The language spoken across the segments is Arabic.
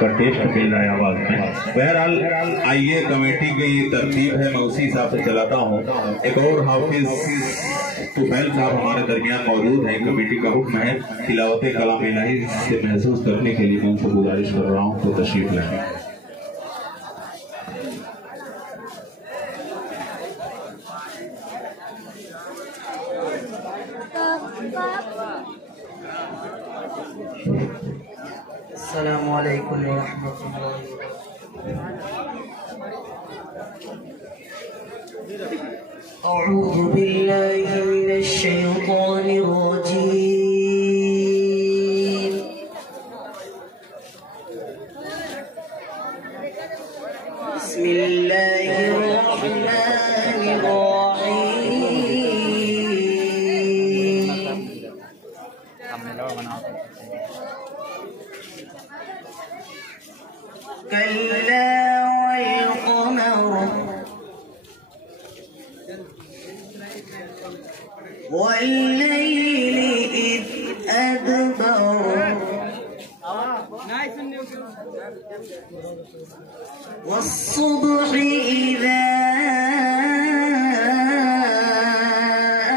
का taste feel आया आवाज में। बहरहाल आइए, कमेटी की तरतीब है, मैं उसी हिसाब से चलाता हूँ। एक और हाफिज तुफैल साहब हमारे दरमियान मौजूद हैं। कमेटी का हुक्म है तिलावत कलाम इलाही से महसूस करने के लिए मैं उनसे गुजारिश कर रहा हूँ तो तशरीफ लाएं। अस्सलामु अलैकुम व रहमतुल्लाहि व बरकातुहू। अऊज़ु बिल्लाहि मिनश शैतानिर रजीम। बिस्मिल्लाहिर रहमानिर कल्ला वल क़मर वल्लैलि इज़ अदबर वस्सुब्हि इज़ा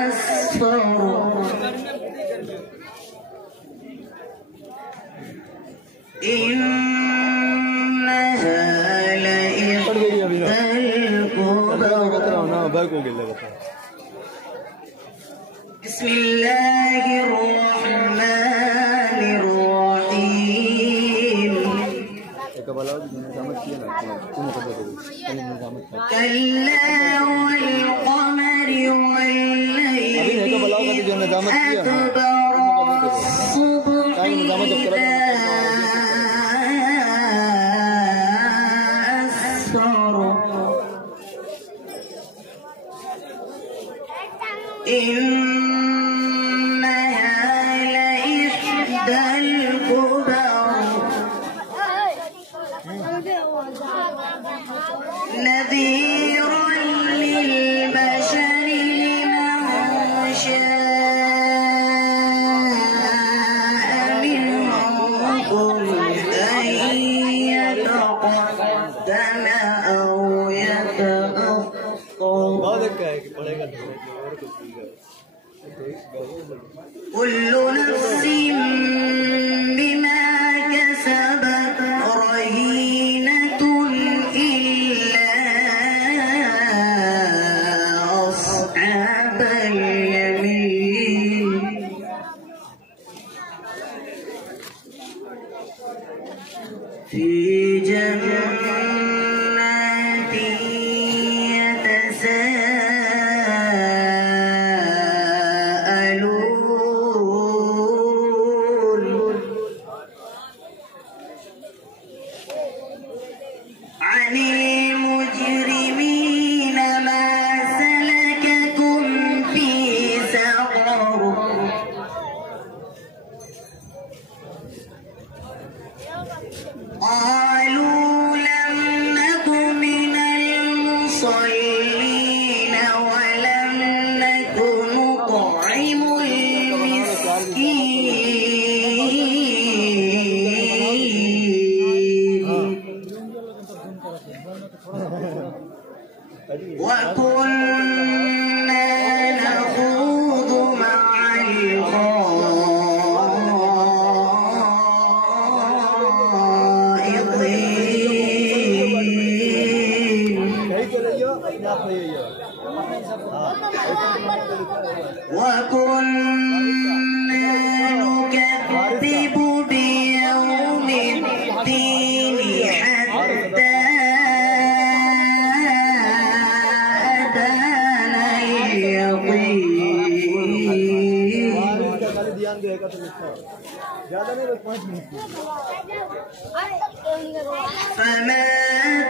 अस्फर बिस्मिल्लाहिर्रहमानिर्रहीम। कल्ला वल क़मरि वल्लैलि अदबर वस्सुब्हि इज़ा अस्फर इन्नहा लइह्दल कुबर नज़ीरन लिलबशरि लिमन शाअ मिनकुम अन यतक़द्दम अव यतअख़्ख़र कुल्लु नफ्सिन बिमा कसबत रहीनतुन इल्ला अस्हाबल यमीन फी जन्नातिन यतसाअलून अनिल मुजरिमीन मा सलककुम फी सक़र قالوا لم نك من المصلين ولم نك نطعم المسكين وكنا نخوض مع وكنا نكذب بيوم الدين حتى أتانا اليقين فما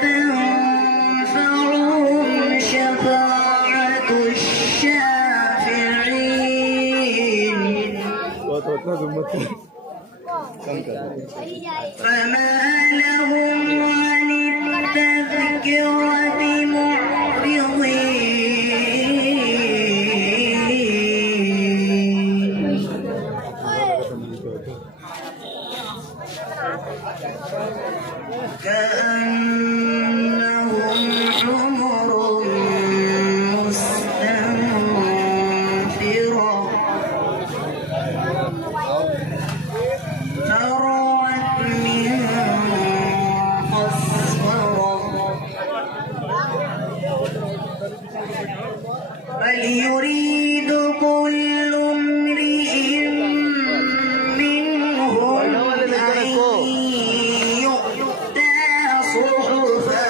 تنفعهم شفاعة الشافعين فما لهم عن التذكرة معرضين كأنهم حمر مستنفرة فرت من قسورة بل يريد كل امرئ منهم أن يؤتى صحفا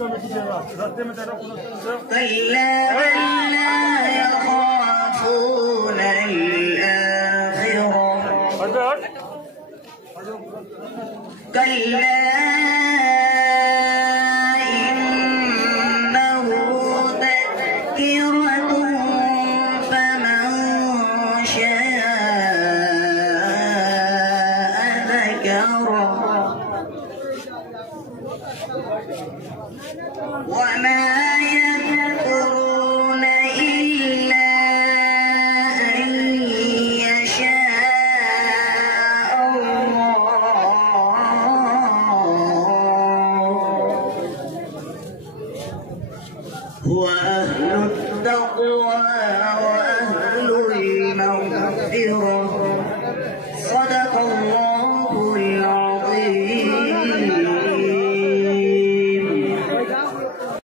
منشرة كلا بل لا يخافون الآخرة كلا إنه تذكرة فمن شاء ذكره وما يذكرون إلا أن يشاء الله هو